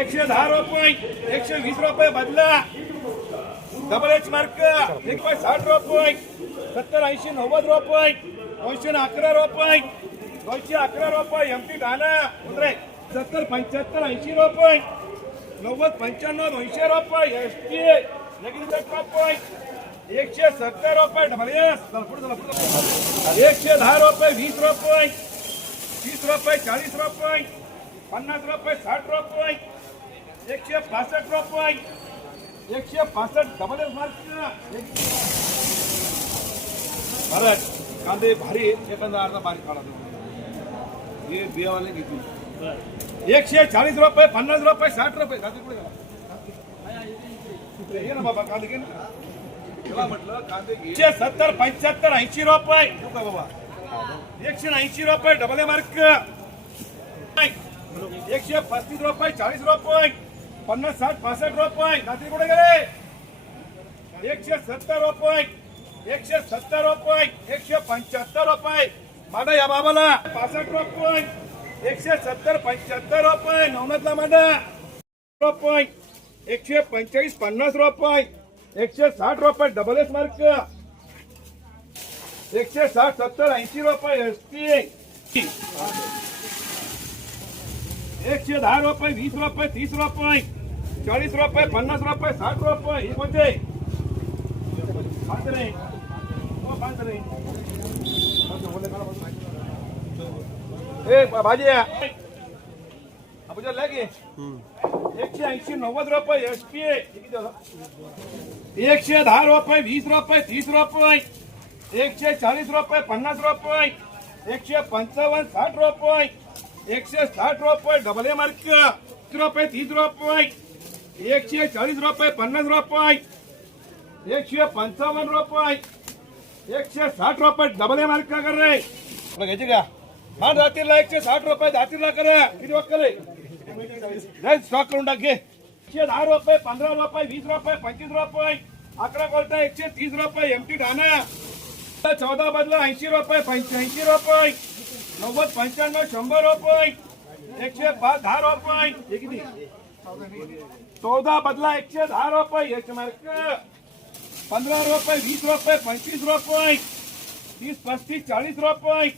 एकशे दहा रुपये एकशे वीस रुपये बदला. डबल एच मार्क एक रुपये साठ रुपये सत्तर ऐंशी नव्वद रुपये दोनशे अकरा रुपये दोनशे अकरा रुपये एम टी ठाणा उतरे. सत्तर पंच्याहत्तर ऐंशी रुपये नव्वद पंच्याण्णव दोनशे रुपये एस टी लगेच रुपये एकशे सत्तर रुपये डबल एस एकशे दहा रुपये वीस रुपये तीस रुपये चाळीस रुपये पन्नास रुपये साठ रुपये एकशे पासष्ट रुपये. एकशे पासष्ट डबल एस मार्क भारत कांदे भारी आहेत, एखादा अर्धा बारीक काढा हे बियावाले घेतील एकशे चाळीस रुपये पन्नास रुपये साठ रुपये. दादी कुठे गेला? ये ना बाबा कांदे घे ना. म्हटलं कांदे एकशे सत्तर पंच्याहत्तर ऐंशी रुपये. येऊ का बाबा? एकशे ऐंशी रुपये डबल ए मार्क एकशे पस्तीस रुपये चाळीस रुपये. पन्नास साठ पासष्ट रुपये रात्री कुठे गेले एकशे सत्तर रुपये एकशे सत्तर रुपये एकशे पंच्याहत्तर रुपये मांडा या बाबाला पासष्ट रुपये एकशे सत्तर पंच्याहत्तर रुपये नवनाथला माडा रुपये एकशे पंचेचाळीस पन्नास रुपये एकशे साठ रुपये डबल एस मार्क एकशे साठ सत्तर ऐंशी रुपये एस टी एकशे दहा रुपये वीस रुपये तीस रुपये चाळीस रुपये पन्नास रुपये साठ रुपये हे कोणते हो, ए भाजी लागे एकशे ऐंशी नव्वद रुपये एस पी एकशे दहा रुपये वीस रुपये तीस रुपये. एकशे चाळीस रुपये पन्नास रुपये. एकशे पंचावन्न साठ रुपये. एकशे साठ रुपये डबल ए मार्क तीस रुपये? तीस रुपये. एकशे चाळीस रुपये पन्नास रुपये. एकशे पंचावन्न रुपये. एकशे साठ रुपये डबल एम आर का कर रे. घ्यायची का हा रात्रीला एकशे साठ रुपये दातीरला कर किती वाक्य स्टॉक करून टाक घे. एकशे दहा रुपये पंधरा रुपये वीस रुपये पंचवीस रुपये. अकरा कोलता एकशे तीस रुपये एमटी ठाणा चौदा बदला ऐंशी रुपये पंच्याऐंशी रुपये. नव्वद पंच्याण्णव शंभर रुपये. एकशे पाच दहा रुपये. चौदा बदला एकशे दहा रुपये. एक मार्क पंधरा रुपये वीस रुपये पंचवीस रुपये. तीस पस्तीस चाळीस रुपये.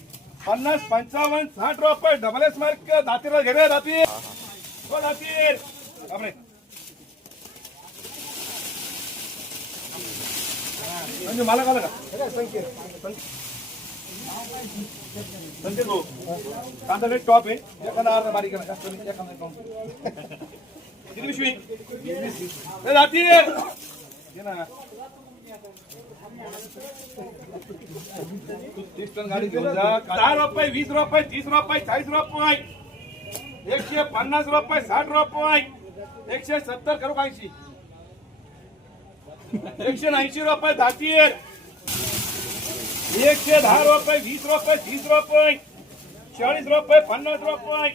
पन्नास पंचावन्न साठ रुपये. डबल एस मार्क दातीला घे रे दातीर. हो दातीर. म्हणजे मला का? भाऊ कांदा रेट टॉप आहे एखादा अर्धा बारीक जास्त नाही, एखादा किती पिशवी ए, ना तीस टन गाडी घेऊन जा दहा रुपये वीस रुपये तीस रुपये चाळीस रुपये एकशे पन्नास रुपये साठ रुपये एकशे सत्तर करू ऐंशी एकशे ऐंशी रुपये दातीर एकशे दहा रुपये वीस रुपये तीस रुपये चाळीस रुपये पन्नास रुपये.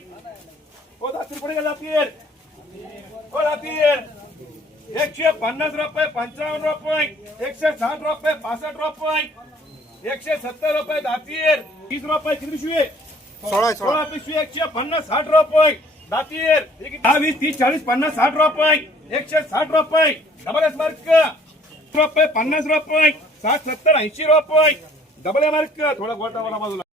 हो दातीर पुढे गेला हो दातीर. एकशे पन्नास रुपये पंचावन्न रुपये एकशे साठ रुपये पासष्ट रुपये एकशे सत्तर रुपये दातीर. तीस रुपये किती पिशवी? सोळा. पिशवी एकशे पन्नास साठ रुपये दातीर. दहा वीस तीस चाळीस पन्नास साठ रुपये एकशे साठ रुपये डबल एस मार्क रुपये पन्नास रुपये साठ सत्तर ऐंशी रुपये डबल ए मार्क थोडा गोटा बाजूला.